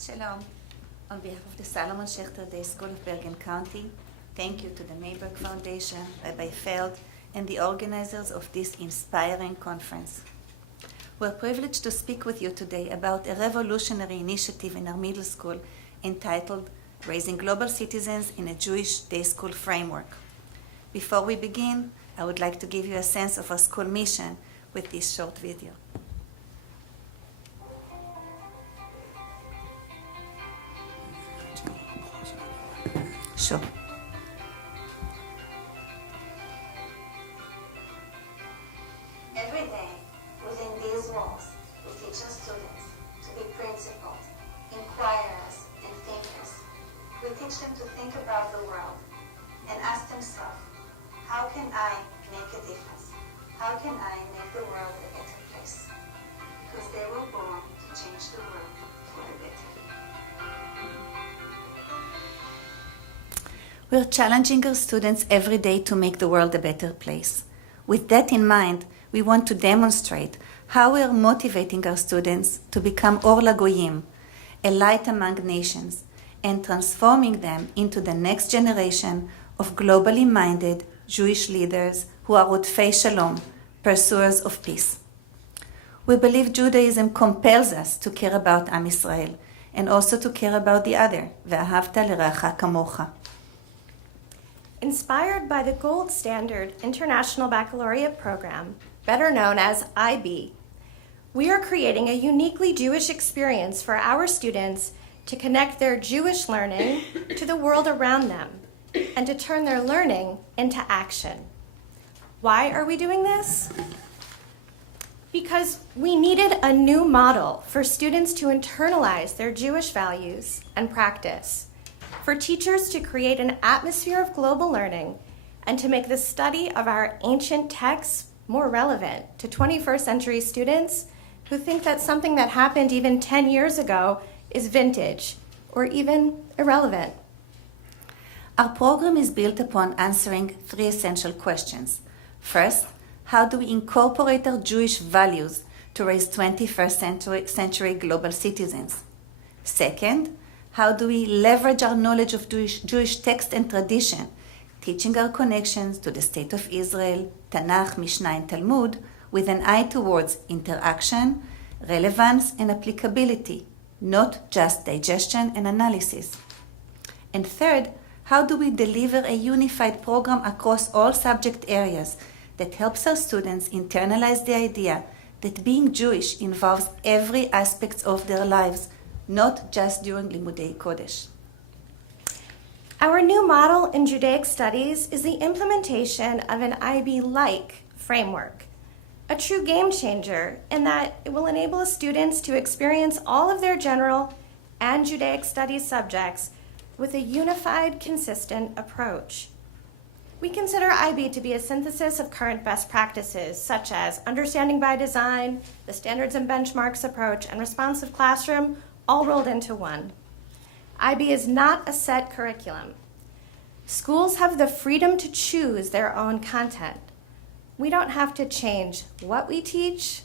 Shalom. On behalf of the Solomon Schechter Day School of Bergen County, thank you to the Mayberg Foundation, Rabbi Feld, and the organizers of this inspiring conference. We're privileged to speak with you today about a revolutionary initiative in our middle school entitled Raising Global Citizens in a Jewish Day School Framework. Before we begin, I would like to give you a sense of our school mission with this short video. Sure. Every day, within these walls, we teach our students to be principled, inquirers, and thinkers. We teach them to think about the world and ask themselves, how can I make a difference? How can I make the world a better place? Because they were born to change the world for the better. We're challenging our students every day to make the world a better place. With that in mind, we want to demonstrate how we are motivating our students to become Or LaGoyim, a light among nations, and transforming them into the next generation of globally minded Jewish leaders who are Rodfei Shalom, pursuers of peace. We believe Judaism compels us to care about Am Yisrael and also to care about the other, Ve'ahavta l'reacha kamocha. Inspired by the gold standard International Baccalaureate program, better known as IB, we are creating a uniquely Jewish experience for our students to connect their Jewish learning to the world around them and to turn their learning into action. Why are we doing this? Because we needed a new model for students to internalize their Jewish values and practice, for teachers to create an atmosphere of global learning, and to make the study of our ancient texts more relevant to 21st century students who think that something that happened even 10 years ago is vintage or even irrelevant. Our program is built upon answering three essential questions. First, how do we incorporate our Jewish values to raise 21st century global citizens? Second, how do we leverage our knowledge of Jewish text and tradition, teaching our connections to the State of Israel, Tanakh, Mishnah, and Talmud, with an eye towards interaction, relevance, and applicability, not just digestion and analysis? And third, how do we deliver a unified program across all subject areas that helps our students internalize the idea that being Jewish involves every aspect of their lives, not just during Limudei Kodesh? Our new model in Judaic Studies is the implementation of an IB-like framework, a true game changer in that it will enable students to experience all of their general and Judaic Studies subjects with a unified, consistent approach. We consider IB to be a synthesis of current best practices, such as understanding by design, the standards and benchmarks approach, and responsive classroom, all rolled into one. IB is not a set curriculum. Schools have the freedom to choose their own content. We don't have to change what we teach,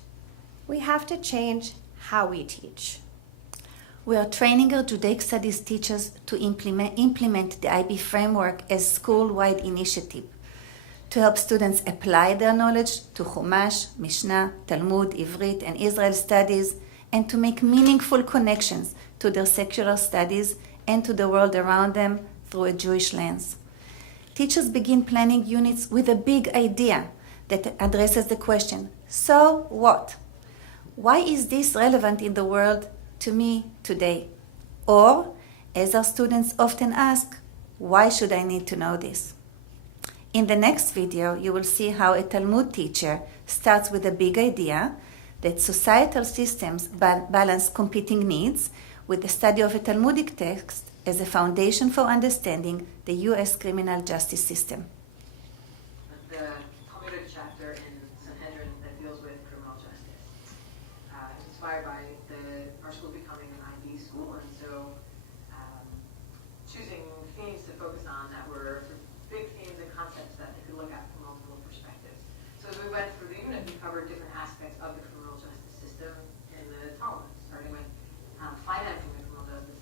we have to change how we teach. We are training our Judaic Studies teachers to implement the IB framework as school-wide initiative to help students apply their knowledge to Chumash, Mishnah, Talmud, Ivrit, and Israel studies, and to make meaningful connections to their secular studies and to the world around them through a Jewish lens. Teachers begin planning units with a big idea that addresses the question, so what? Why is this relevant in the world to me today? Or, as our students often ask, why should I need to know this? In the next video, you will see how a Talmud teacher starts with a big idea that societal systems balance competing needs with the study of a Talmudic text as a foundation for understanding the U.S. criminal justice system. The Talmudic chapter in Sanhedrin that deals with criminal justice. It's inspired by our school becoming an IB school, and so choosing themes to focus on that were sort of big themes and concepts that they could look at from multiple perspectives. So as we went through the unit, we covered different aspects of the criminal justice system in the Talmud, starting with financing the criminal justice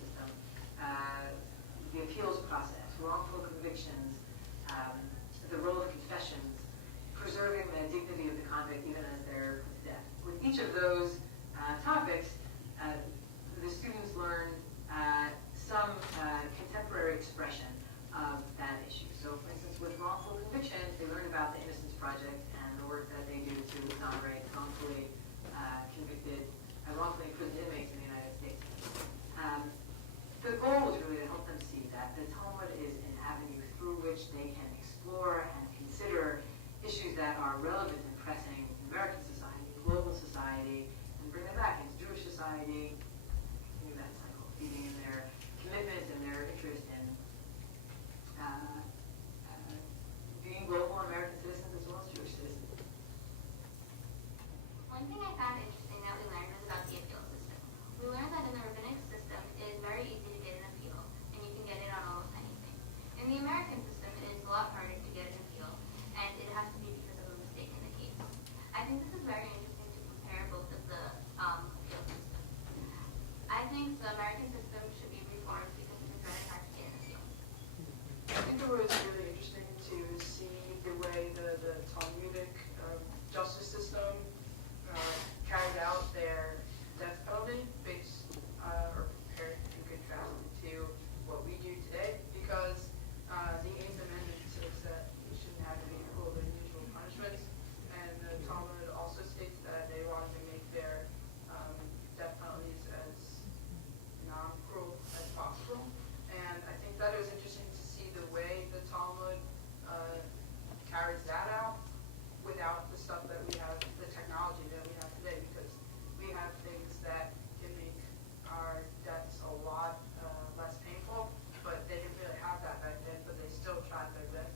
Project and the work that they do to exonerate wrongfully convicted, wrongfully imprisoned inmates in the United States. The goal is really to help them see that the Talmud is an avenue through which they can explore and consider issues that are relevant and pressing in American society, global society, and bring them back into Jewish society, continue that cycle, feeding in their commitment and their interest in being global American citizens as well as Jewish citizens. One thing I found interesting that we learned was about the appeal system. We learned that in the rabbinic system, it is very easy to get an appeal, and you can get it on almost anything. In the American system, it is a lot harder to get an appeal, and it has to be because of a mistake in the case. I think this is very interesting to compare both of the appeal systems. I think the American system should be reformed because it is very hard to get an appeal. I think it was really interesting to see the way the Talmudic justice system carried out their death penalty based or compared in contrast to what we do today, because the Eighth Amendment says that we shouldn't have to be cruel and unusual punishments, and the Talmud also states that they want to make their death penalties as non-cruel as possible. And I think that it was interesting to see the way the Talmud carries that out without the stuff that we have, the technology that we have today, because we have things that can make our deaths a lot less painful, but they didn't really have that back then, but they still tried their best.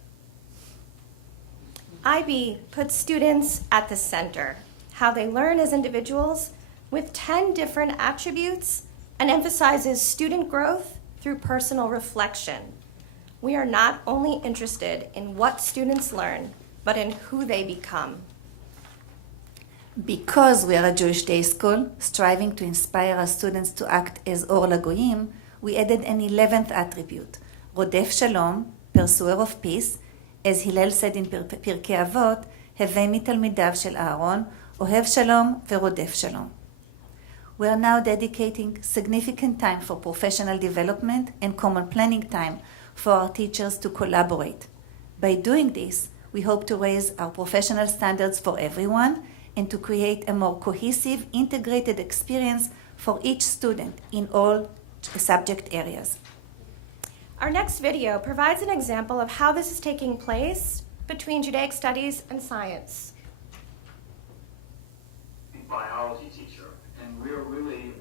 IB puts students at the center, how they learn as individuals with 10 different attributes, and emphasizes student growth through personal reflection. We are not only interested in what students learn, but in who they become. Because we are a Jewish day school, striving to inspire our students to act as Or LaGoyim, we added an 11th attribute, Rodef Shalom, pursuer of peace, as Hillel said in פרקי אבות, הווי מתלמידיו של אהרון, אוהב שלום ורודף שלום. We are now dedicating significant time for professional development and common planning time for our teachers to collaborate. By doing this, we hope to raise our professional standards for everyone and to create a more cohesive, integrated experience for each student in all subject areas. Our next video provides an example of how this is taking place between Judaic Studies and science. Biology teacher, and we're really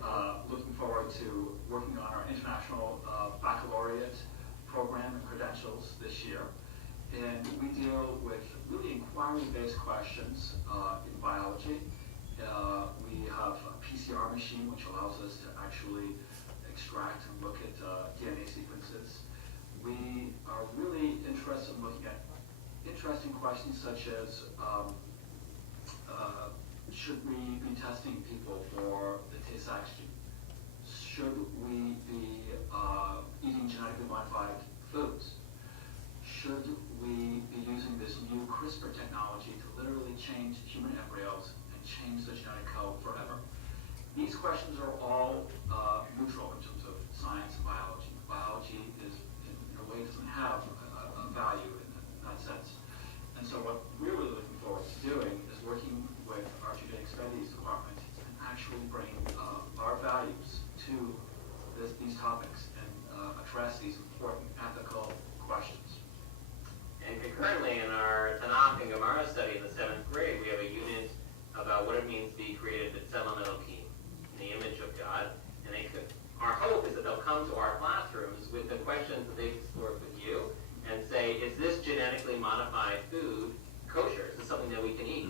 looking forward to working on our International Baccalaureate program and credentials this year. And we deal with really inquiry-based questions in biology. We have a PCR machine which allows us to actually extract and look at DNA sequences. We are really interested in looking at interesting questions such as should we be testing people for the Tay-Sachs gene? Should we be eating genetically modified foods? Should we be using this new CRISPR technology to literally change human embryos and change the genetic code forever? These questions are all neutral in terms of science and biology. Biology is, in a way, doesn't have a value in that sense. And so what we're really looking forward to doing is working with our Judaic Studies department and actually bring our values to these topics and address these important ethical questions. And concurrently, in our Tanakh and Gemara study in the 7th grade, we have a unit about what it means to be created b'tzelem Elokim, in the image of God. And our hope is that they'll come to our classrooms with the questions that they've explored with you and say, is this genetically modified food kosher? Is this something that we can eat?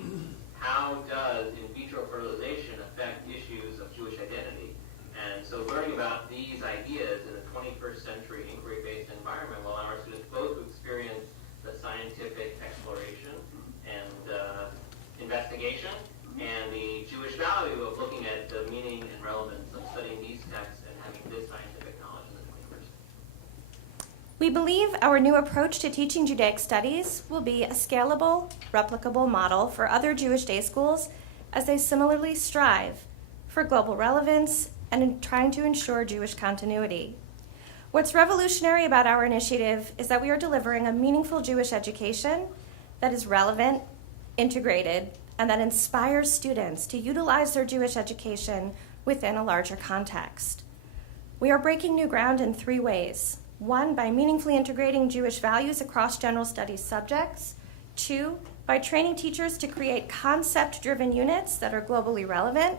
How does in vitro fertilization affect issues of Jewish identity? And so learning about these ideas in a 21st century inquiry-based environment will allow our students both to experience the scientific exploration and investigation and the Jewish value of looking at the meaning and relevance of studying these texts and having this scientific knowledge in the 21st century. We believe our new approach to teaching Judaic Studies will be a scalable, replicable model for other Jewish day schools as they similarly strive for global relevance and in trying to ensure Jewish continuity. What's revolutionary about our initiative is that we are delivering a meaningful Jewish education that is relevant integrated, and that inspires students to utilize their Jewish education within a larger context. We are breaking new ground in 3 ways. 1, by meaningfully integrating Jewish values across general studies subjects. 2, by training teachers to create concept-driven units that are globally relevant.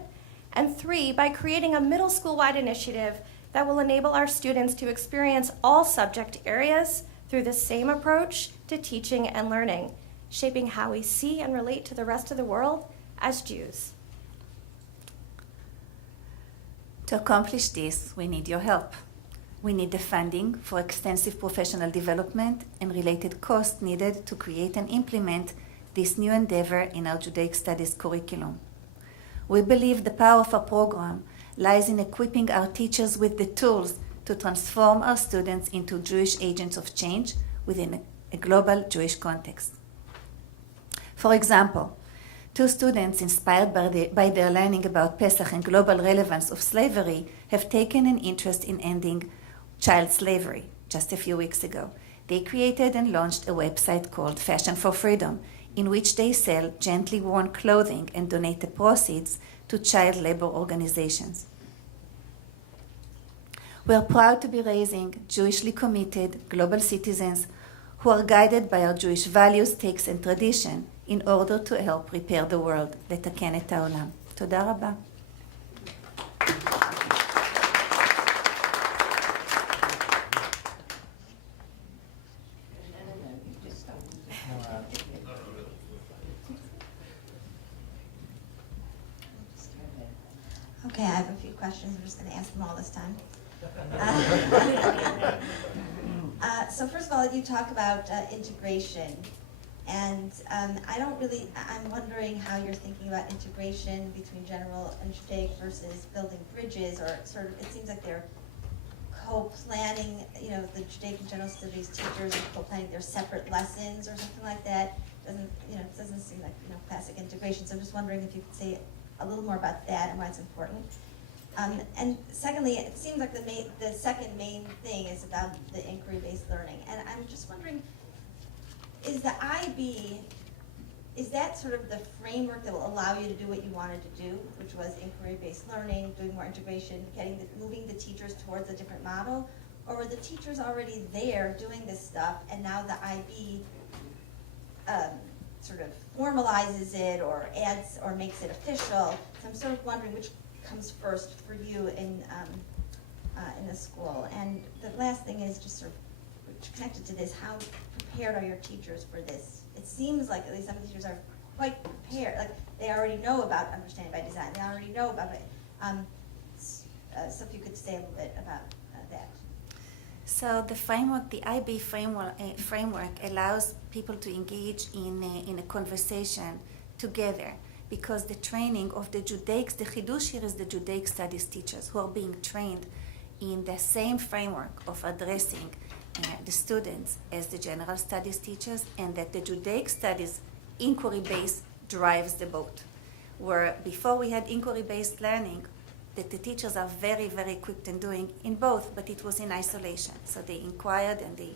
And 3, by creating a middle school-wide initiative that will enable our students to experience all subject areas through the same approach to teaching and learning, shaping how we see and relate to the rest of the world as Jews. To accomplish this, we need your help. We need the funding for extensive professional development and related costs needed to create and implement this new endeavor in our Judaic Studies curriculum. We believe the power of our program lies in equipping our teachers with the tools to transform our students into Jewish agents of change within a global Jewish context. For example, 2 students inspired by their learning about Pesach and global relevance of slavery have taken an interest in ending child slavery just a few weeks ago. They created and launched a website called Fashion for Freedom, in which they sell gently worn clothing and donate the proceeds to child labor organizations. We are proud to be raising Jewishly committed global citizens who are guided by our Jewish values, takes, and tradition in order to help repair the world, לתקן את העולם. תודה רבה. Okay, I have a few questions. I'm just going to ask them all this time. So first of all, you talk about integration, and I'm wondering how you're thinking about integration between general and Judaic versus building bridges, or sort of, it seems like they're co-planning, the Judaic and General Studies teachers are co-planning their separate lessons or something like that. It doesn't seem like, classic integration, so I'm just wondering if you could say a little more about that and why it's important. And secondly, it seems like the second main thing is about the inquiry-based learning. And I'm just wondering, is the IB, is that sort of the framework that will allow you to do what you wanted to do, which was inquiry-based learning, doing more integration, moving the teachers towards a different model? Or were the teachers already there doing this stuff, and now the IB sort of formalizes it or adds or makes it official? So I'm sort of wondering which comes first for you in the school. And the last thing is just sort of connected to this: how prepared are your teachers for this? It seems like at least some of the teachers are quite prepared. Like they already know about understanding by design. They already know about it. So if you could say a little bit about that. So the framework, the IB framework allows people to engage in a conversation together, because the training of the Judaics, the Chidush here is the Judaic Studies teachers who are being trained in the same framework of addressing the students as the General Studies teachers, and that the Judaic Studies inquiry-based drives the boat. Where before we had inquiry-based learning, that the teachers are very, very equipped in doing in both, but it was in isolation. So they inquired and they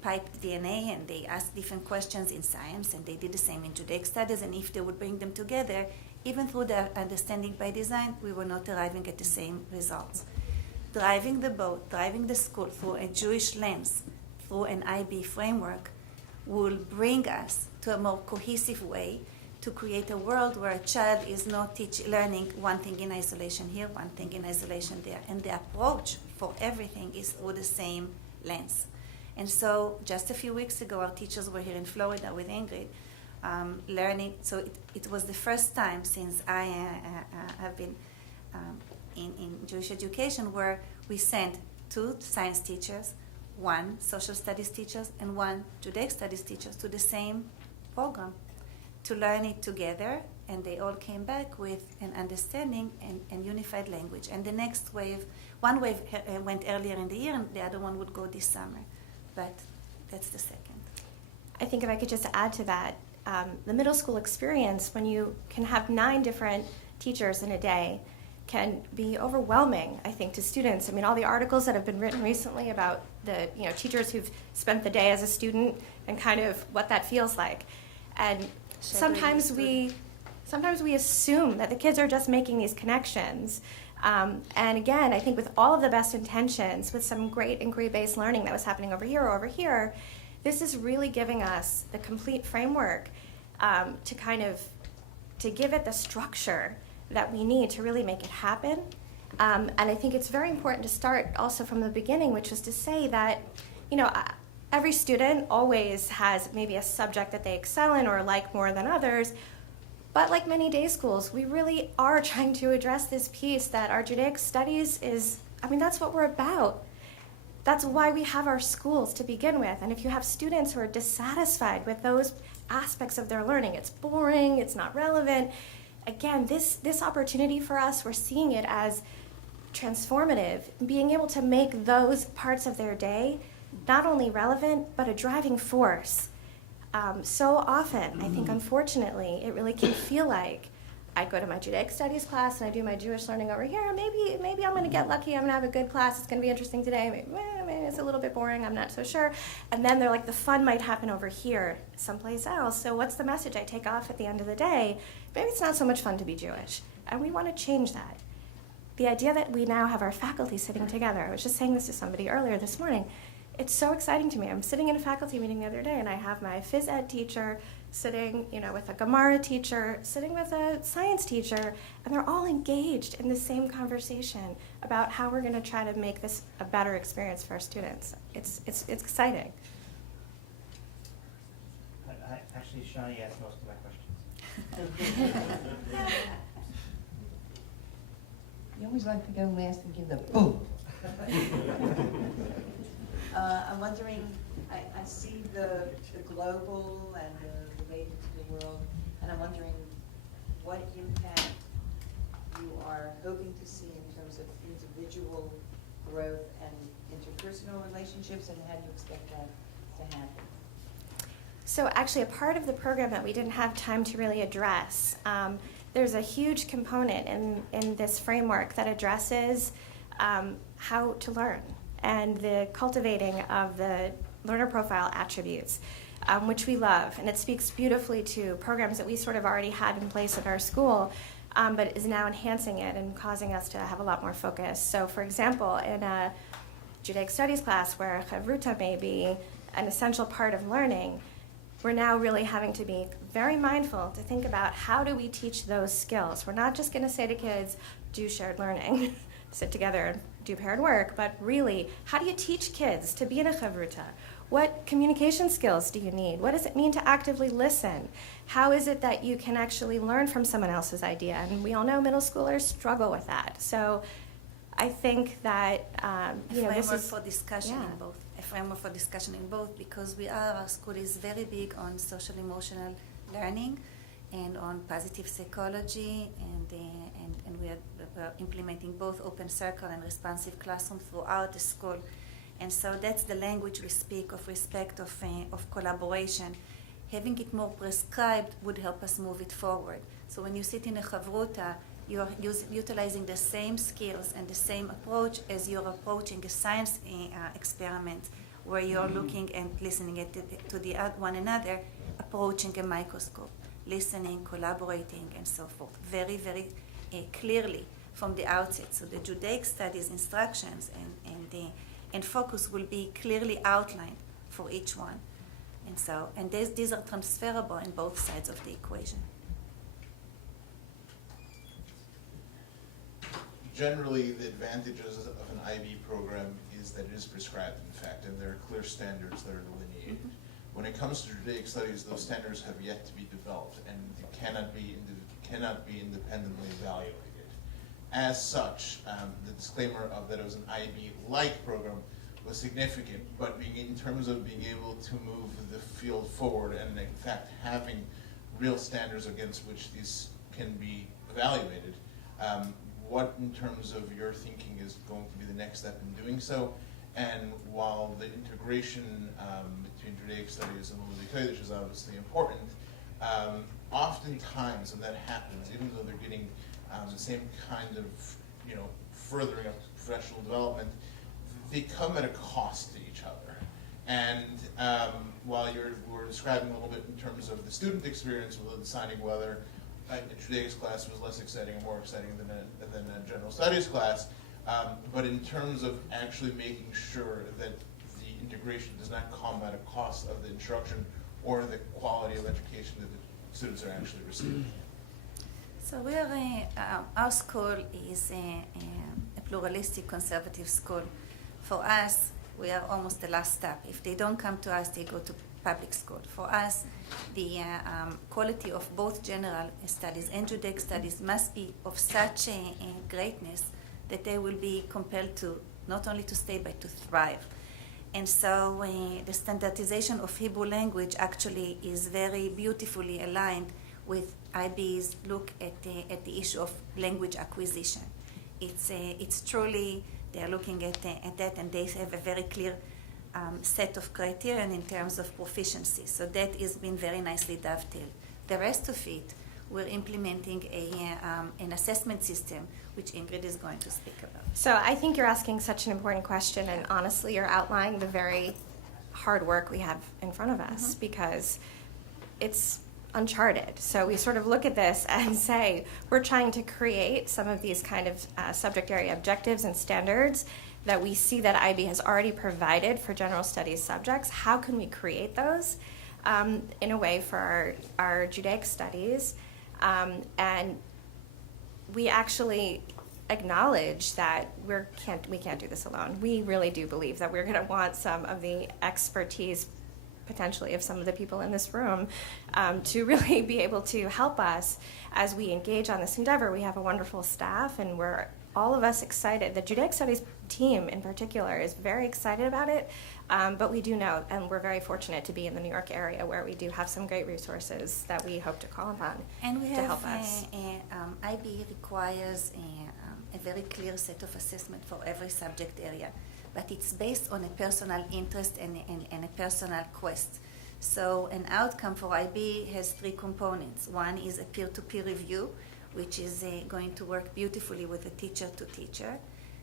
piped DNA and they asked different questions in science, and they did the same in Judaic Studies, and if they would bring them together, even through the understanding by design, we were not arriving at the same results. Driving the boat, driving the school through a Jewish lens, through an IB framework, will bring us to a more cohesive way to create a world where a child is not learning one thing in isolation here, one thing in isolation there. And the approach for everything is through the same lens. And so just a few weeks ago, our teachers were here in Florida with Ingrid, learning. So it was the first time since I have been in Jewish education where we sent 2 science teachers, 1 social studies teachers, and 1 Judaic studies teachers to the same program to learn it together, and they all came back with an understanding and unified language. And the next wave, one wave went earlier in the year, and the other one would go this summer. But that's the second. I think if I could just add to that, the middle school experience, when you can have 9 different teachers in a day, can be overwhelming, I think, to students. I mean, all the articles that have been written recently about the teachers who've spent the day as a student and kind of what that feels like. And sometimes we assume that the kids are just making these connections. And again, I think with all of the best intentions, with some great inquiry-based learning that was happening over here or over here, this is really giving us the complete framework to give it the structure that we need to really make it happen. And I think it's very important to start also from the beginning, which was to say that, every student always has maybe a subject that they excel in or like more than others. But like many day schools, we really are trying to address this piece that our Judaic studies that's what we're about. That's why we have our schools to begin with. And if you have students who are dissatisfied with those aspects of their learning, it's boring, it's not relevant, again, this opportunity for us, we're seeing it as transformative, being able to make those parts of their day not only relevant, but a driving force. So often, I think, unfortunately, it really can feel like I go to my Judaic studies class and I do my Jewish learning over here. Maybe I'm going to get lucky. I'm going to have a good class. It's going to be interesting today. Maybe it's a little bit boring. I'm not so sure. And then they're like, the fun might happen over here, someplace else. So what's the message I take off at the end of the day? Maybe it's not so much fun to be Jewish. And we want to change that. The idea that we now have our faculty sitting together. I was just saying this to somebody earlier this morning. It's so exciting to me. I'm sitting in a faculty meeting the other day, and I have my phys ed teacher sitting, with a Gemara teacher, sitting with a science teacher, and they're all engaged in the same conversation about how we're going to try to make this a better experience for our students. It's exciting. Actually, Shani asked most of my questions. You always like to go last and give the boom. I'm wondering, I see the global and the related to the world, and I'm wondering what impact you are hoping to see in terms of individual growth and interpersonal relationships, and how do you expect that to happen? So actually, a part of the program that we didn't have time to really address, there's a huge component in this framework that addresses how to learn and the cultivating of the learner profile attributes, which we love. And it speaks beautifully to programs that we sort of already had in place at our school, but is now enhancing it and causing us to have a lot more focus. So for example, in a Judaic studies class where chavruta may be an essential part of learning, we're now really having to be very mindful to think about how do we teach those skills. We're not just going to say to kids, do shared learning, sit together and do paired work, but really, how do you teach kids to be in a chavruta? What communication skills do you need? What does it mean to actively listen? How is it that you can actually learn from someone else's idea? And we all know middle schoolers struggle with that. So I think that, this is for discussion in both. A framework for discussion in both, because our school is very big on social emotional learning and on positive psychology, and we are implementing both open circle and responsive classroom throughout the school. And so that's the language we speak of respect, of collaboration. Having it more prescribed would help us move it forward. So when you sit in a chavruta, you're utilizing the same skills and the same approach as you're approaching a science experiment, where you're looking and listening to the one another, approaching a microscope, listening, collaborating, and so forth. Very, very clearly from the outset. So the Judaic studies instructions and focus will be clearly outlined for each one. And these are transferable in both sides of the equation. Generally, the advantages of an IB program is that it is prescribed, in fact, and there are clear standards that are delineated. Mm-hmm. When it comes to Judaic studies, those standards have yet to be developed and cannot be independently evaluated. As such, the disclaimer of that it was an IB-like program was significant, but in terms of being able to move the field forward and, in fact, having real standards against which these can be evaluated, what, in terms of your thinking, is going to be the next step in doing so? And while the integration between Judaic studies and Limmudei Kodesh is obviously important, oftentimes when that happens, even though they're getting the same kind of, furthering of professional development, they come at a cost to each other. And while we're describing a little bit in terms of the student experience with deciding whether a Judaics class was less exciting or more exciting than a general studies class, but in terms of actually making sure that the integration does not come at a cost of the instruction or the quality of education that the students are actually receiving. So our school is a pluralistic conservative school. For us, we are almost the last stop. If they don't come to us, they go to public school. For us, the quality of both general studies and Judaic studies must be of such a greatness that they will be compelled to not only to stay but to thrive. And so the standardization of Hebrew language actually is very beautifully aligned with IB's look at the issue of language acquisition. It's truly, they're looking at that, and they have a very clear set of criteria in terms of proficiency. So that has been very nicely dovetailed. The rest of it, we're implementing an assessment system, which Ingrid is going to speak about. So I think you're asking such an important question, and honestly, you're outlining the very hard work we have in front of us, because it's uncharted. So we sort of look at this and say, we're trying to create some of these kind of subject area objectives and standards that we see that IB has already provided for general studies subjects. How can we create those in a way for our Judaic studies? And we actually acknowledge that we can't do this alone. We really do believe that we're going to want some of the expertise potentially of some of the people in this room to really be able to help us as we engage on this endeavor. We have a wonderful staff, and we're all of us excited. The Judaic Studies team in particular is very excited about it, but we do know, and we're very fortunate to be in the New York area where we do have some great resources that we hope to call upon and we to have help us. IB requires a very clear set of assessment for every subject area, but it's based on a personal interest and a personal quest. So an outcome for IB has three components. One is a peer-to-peer review, which is going to work beautifully with a teacher to teacher.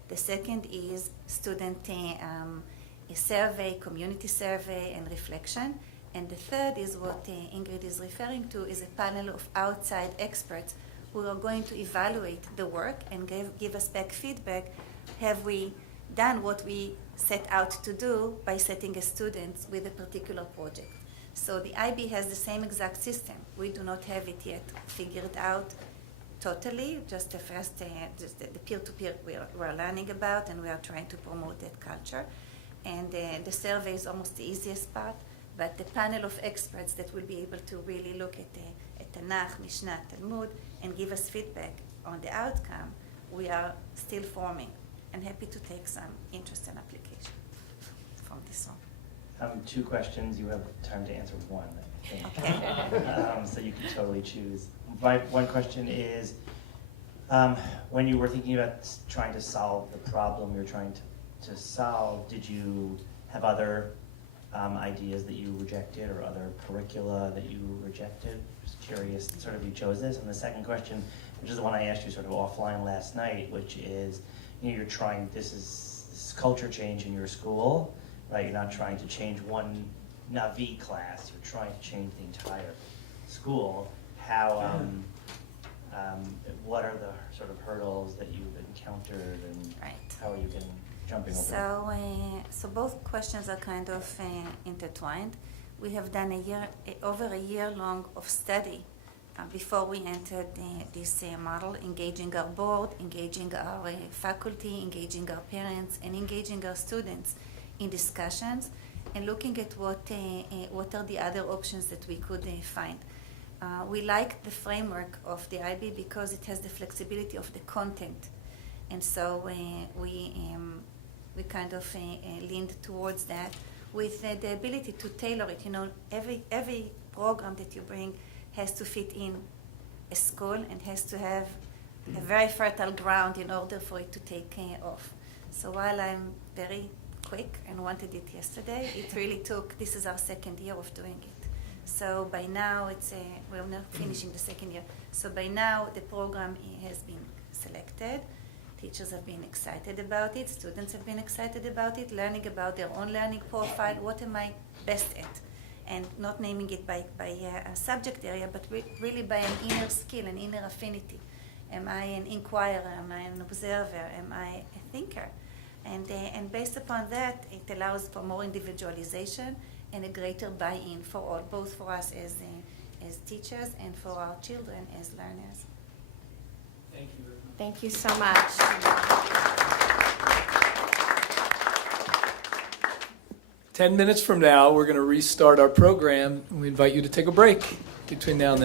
The second is student a survey, community survey, and reflection. And the third is what Ingrid is referring to, is a panel of outside experts who are going to evaluate the work and give us back feedback. Have we done what we set out to do by setting a student with a particular project? So the IB has the same exact system. We do not have it yet figured out totally, just the first, just the peer-to-peer we're learning about, and we are trying to promote that culture. And the survey is almost the easiest part, but the panel of experts that will be able to really look at Tanakh, Mishnah, Talmud, and give us feedback on the outcome, we are still forming, and happy to take some interest and application from this one. 2 questions. You have time to answer one, I think. Okay. So you can totally choose. My one question is, when you were thinking about trying to solve the problem you're trying to solve, did you have other ideas that you rejected or other curricula that you rejected? Just curious, sort of you chose this. And the second question, which is the one I asked you sort of offline last night, which is, you're trying, this is culture change in your school, right? You're not trying to change one Navi class, you're trying to change the entire school. How, what are the sort of hurdles that you've encountered, and how are you jumping over them? So both questions are kind of intertwined. We have done over a year long of study before we entered this model, engaging our board, engaging our faculty, engaging our parents, and engaging our students in discussions, and looking at what are the other options that we could find. We like the framework of the IB because it has the flexibility of the content, and so we kind of leaned towards that with the ability to tailor it. Every program that you bring has to fit in a school and has to have a very fertile ground in order for it to take off. So while I'm very quick and wanted it yesterday, it really took, this is our second year of doing it. So by now, we're not finishing the second year. So by now, the program has been selected, Teachers have been excited about it, students have been excited about it, learning about their own learning profile, what am I best at? And not naming it by a subject area, but really by an inner skill, an inner affinity. Am I an inquirer? Am I an observer? Am I a thinker? And based upon that, it allows for more individualization and a greater buy-in for all, both for us as teachers and for our children as learners. Thank you, Ruth. Thank you so much. 10 minutes from now, we're going to restart our program, and we invite you to take a break between now and then.